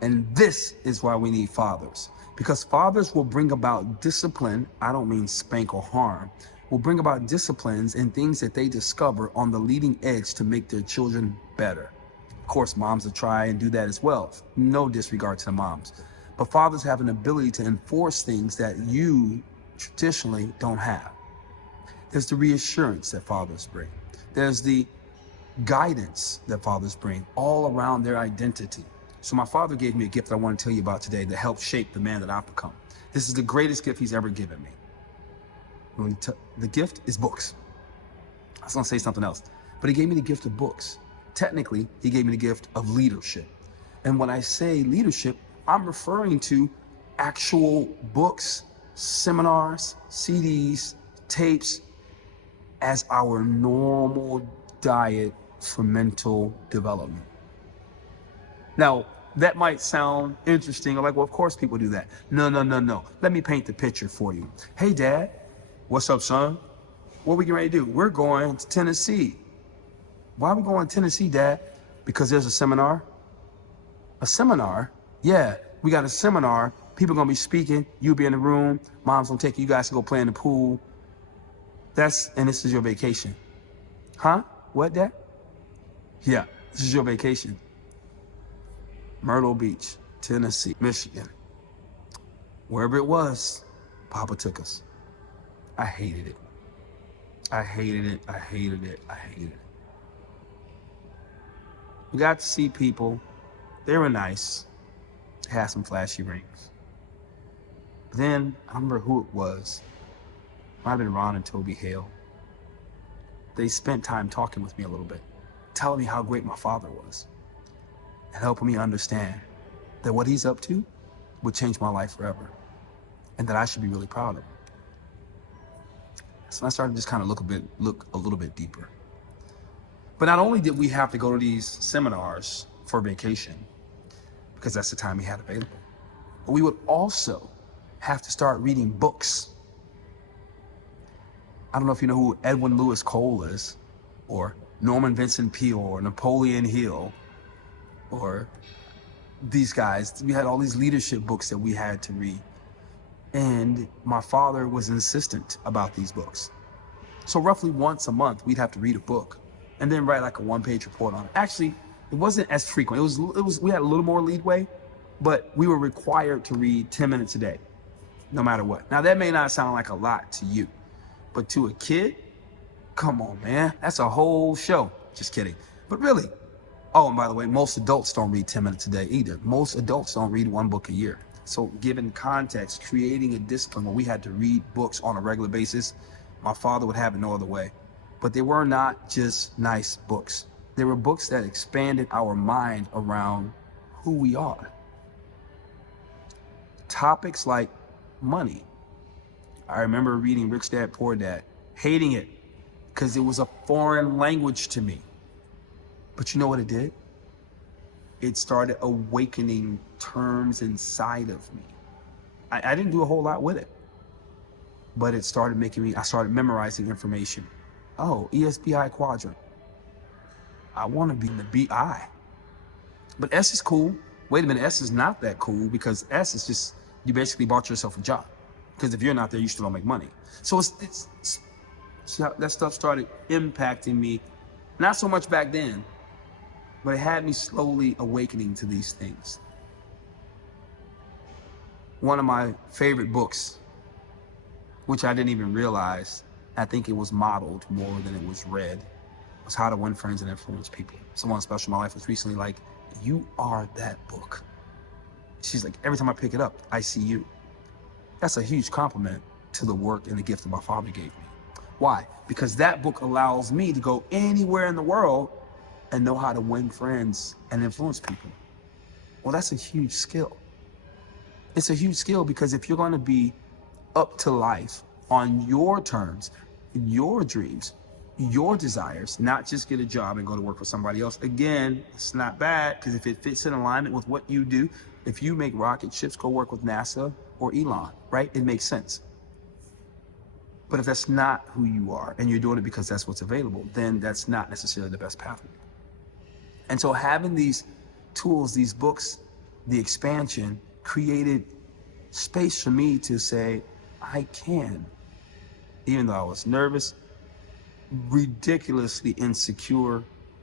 And this is why we need fathers, because fathers will bring about discipline. I don't mean spank or harm, will bring about disciplines and things that they discover on the leading edge to make their children better. Of course, moms will try and do that as well. No disregard to the moms. But fathers have an ability to enforce things that you traditionally don't have. There's the reassurance that fathers bring. There's the guidance that fathers bring all around their identity. So my father gave me a gift that I want to tell you about today that helped shape the man that I've become. This is the greatest gift he's ever given me. The gift is books. I was going to say something else, but he gave me the gift of books. Technically, he gave me the gift of leadership. And when I say leadership, I'm referring to actual books, seminars, CDs, tapes as our normal diet for mental development. Now, that might sound interesting, or like, well, of course people do that. No. Let me paint the picture for you. Hey, Dad. What's up, son? What are we getting ready to do? We're going to Tennessee. Why are we going to Tennessee, Dad? Because there's a seminar. A seminar? Yeah, we got a seminar. People are going to be speaking. You'll be in the room. Mom's going to take you guys to go play in the pool. And this is your vacation. Huh? What, Dad? Yeah, this is your vacation. Myrtle Beach, Tennessee, Michigan. Wherever it was, Papa took us. I hated it. I hated it. We got to see people. They were nice. Had some flashy rings. Then, I don't remember who it was. Might have been Ron and Toby Hale. They spent time talking with me a little bit, telling me how great my father was, and helping me understand that what he's up to would change my life forever, and that I should be really proud of him. So I started to just kind of look a little bit deeper. But not only did we have to go to these seminars for vacation, because that's the time we had available, but we would also have to start reading books. I don't know if you know who Edwin Lewis Cole is, or Norman Vincent Peale, or Napoleon Hill, or these guys. We had all these leadership books that we had to read. And my father was insistent about these books. So roughly once a month, we'd have to read a book and then write like a one-page report on it. Actually, it wasn't as frequent. We had a little more leadway, but we were required to read 10 minutes a day, no matter what. Now, that may not sound like a lot to you, but to a kid, come on, man. That's a whole show. Just kidding. But really, oh, and by the way, most adults don't read 10 minutes a day either. Most adults don't read one book a year. So given context, creating a discipline where we had to read books on a regular basis, my father would have it no other way. But they were not just nice books. They were books that expanded our mind around who we are. Topics like money. I remember reading Rich Dad, Poor Dad, hating it because it was a foreign language to me. But you know what it did? It started awakening terms inside of me. I didn't do a whole lot with it, but it started I started memorizing information. Oh, ESBI quadrant. I want to be in the BI. But S is cool. Wait a minute, S is not that cool, because S is just, you basically bought yourself a job. Because if you're not there, you still don't make money. So that stuff started impacting me, not so much back then, but it had me slowly awakening to these things. One of my favorite books, which I didn't even realize, I think it was modeled more than it was read, was How to Win Friends and Influence People. Someone special in my life was recently like, you are that book. She's like, every time I pick it up, I see you. That's a huge compliment to the work and the gift that my father gave me. Why? Because that book allows me to go anywhere in the world and know how to win friends and influence people. Well, that's a huge skill. It's a huge skill, because if you're going to be up to life on your terms, your dreams, your desires, not just get a job and go to work for somebody else. Again, it's not bad, because if it fits in alignment with what you do, if you make rocket ships, go work with NASA or Elon, right? It makes sense. But if that's not who you are and you're doing it because that's what's available, then that's not necessarily the best pathway. And so having these tools, these books, the expansion created space for me to say, I can. Even though I was nervous, ridiculously insecure,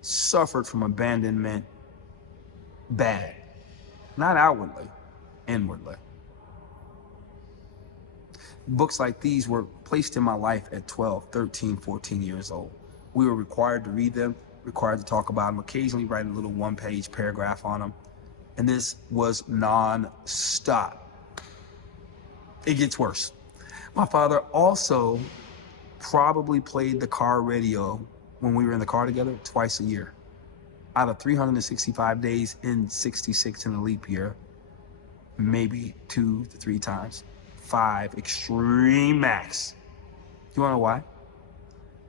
suffered from abandonment, bad. Not outwardly, inwardly. Books like these were placed in my life at 12, 13, 14 years old. We were required to read them, required to talk about them, occasionally write a little one-page paragraph on them. And this was non-stop. It gets worse. My father also probably played the car radio when we were in the car together twice a year. Out of 365 days in 66 in a leap year, maybe 2 to 3 times. 5 extreme max. You wanna know why?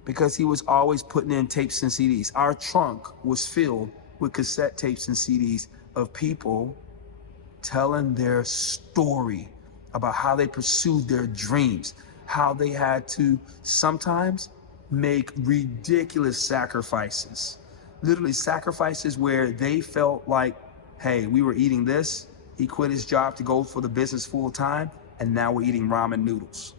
Because he was always putting in tapes and CDs. Our trunk was filled with cassette tapes and CDs of people telling their story about how they pursued their dreams, how they had to sometimes make ridiculous sacrifices. Literally sacrifices where they felt like, hey, we were eating this, he quit his job to go for the business full time, and now we're eating ramen noodles.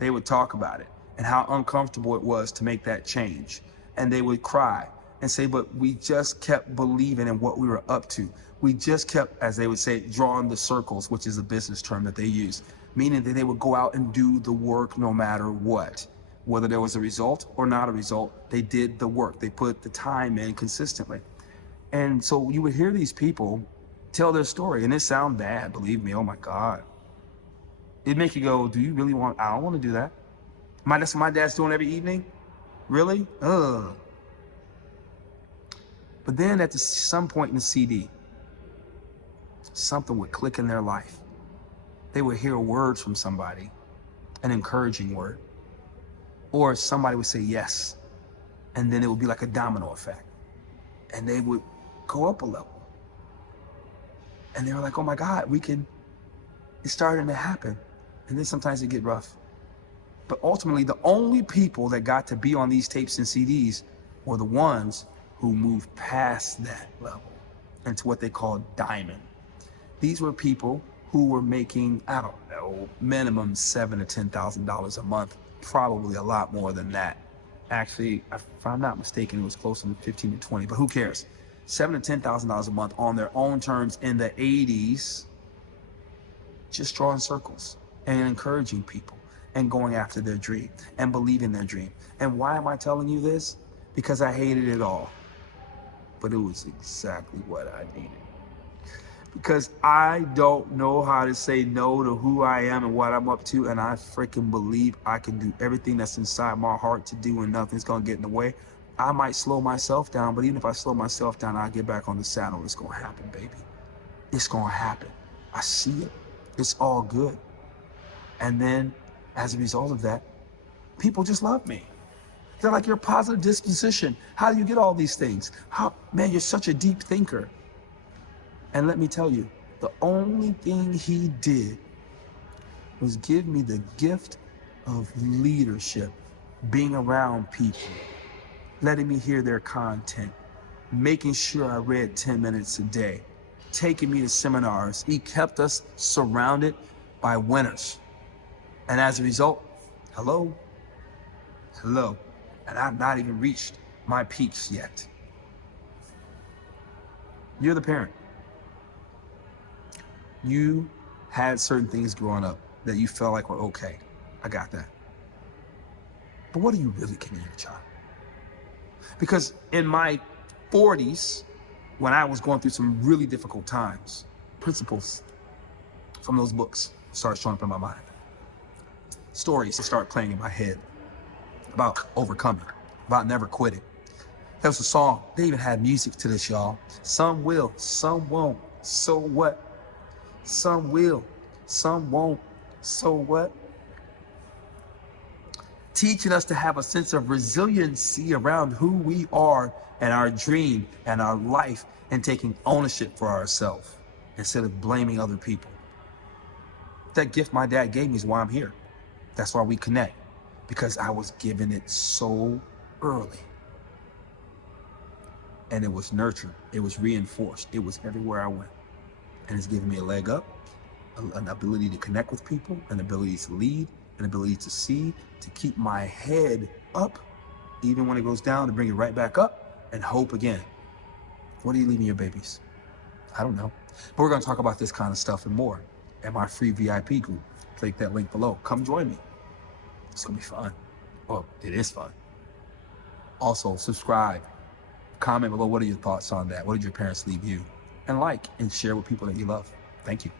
They would talk about it and how uncomfortable it was to make that change. And they would cry and say, but we just kept believing in what we were up to. We just kept, as they would say, drawing the circles, which is a business term that they use, meaning that they would go out and do the work no matter what. Whether there was a result or not a result, they did the work. They put the time in consistently. And so you would hear these people tell their story, and it sounds bad, believe me, oh my God. It'd make you go, do you really want, I don't want to do that. That's what my dad's doing every evening? Really? Ugh. But then at some point in the CD, something would click in their life. They would hear words from somebody, an encouraging word, or somebody would say yes, and then it would be like a domino effect, and they would go up a level. And they were like, oh my God, it's starting to happen. And then sometimes it get rough. But ultimately, the only people that got to be on these tapes and CDs were the ones who moved past that level into what they call diamond. These were people who were making, I don't know, minimum $7,000 to $10,000 a month, probably a lot more than that. Actually, if I'm not mistaken, it was closer to 15 to 20, but who cares? $7,000 to $10,000 a month on their own terms in the 80s, just drawing circles and encouraging people and going after their dream and believing their dream. And why am I telling you this? Because I hated it all, but it was exactly what I needed. Because I don't know how to say no to who I am and what I'm up to, and I freaking believe I can do everything that's inside my heart to do, and nothing's gonna get in the way. I might slow myself down, but even if I slow myself down, I'll get back on the saddle. It's gonna happen, baby. It's gonna happen. I see it. It's all good. And then, as a result of that, people just love me. They're like, you're a positive disposition. How do you get all these things? Man, you're such a deep thinker. And let me tell you, the only thing he did was give me the gift of leadership, being around people, letting me hear their content, making sure I read 10 minutes a day, taking me to seminars. He kept us surrounded by winners. And as a result, hello, and I've not even reached my peaks yet. You're the parent. You had certain things growing up that you felt like were okay. I got that. But what do you really give your child? Because in my 40s, when I was going through some really difficult times, principles from those books started showing up in my mind. Stories that start playing in my head about overcoming, about never quitting. There was a song, they even had music to this, y'all. Some will, some won't, so what? Some will, some won't, so what? Teaching us to have a sense of resiliency around who we are and our dream and our life, and taking ownership for ourselves instead of blaming other people. That gift my dad gave me is why I'm here. That's why we connect, because I was given it so early. and it was nurtured. It was reinforced. It was everywhere I went. And it's given me a leg up, an ability to connect with people, an ability to lead, an ability to see, to keep my head up, even when it goes down, to bring it right back up and hope again. What are you leaving your babies? I don't know. But we're going to talk about this kind of stuff and more at my free VIP group. Click that link below. Come join me. It's going to be fun. Well, it is fun. Also, subscribe. Comment below, what are your thoughts on that? What did your parents leave you? And like and share with people that you love. Thank you.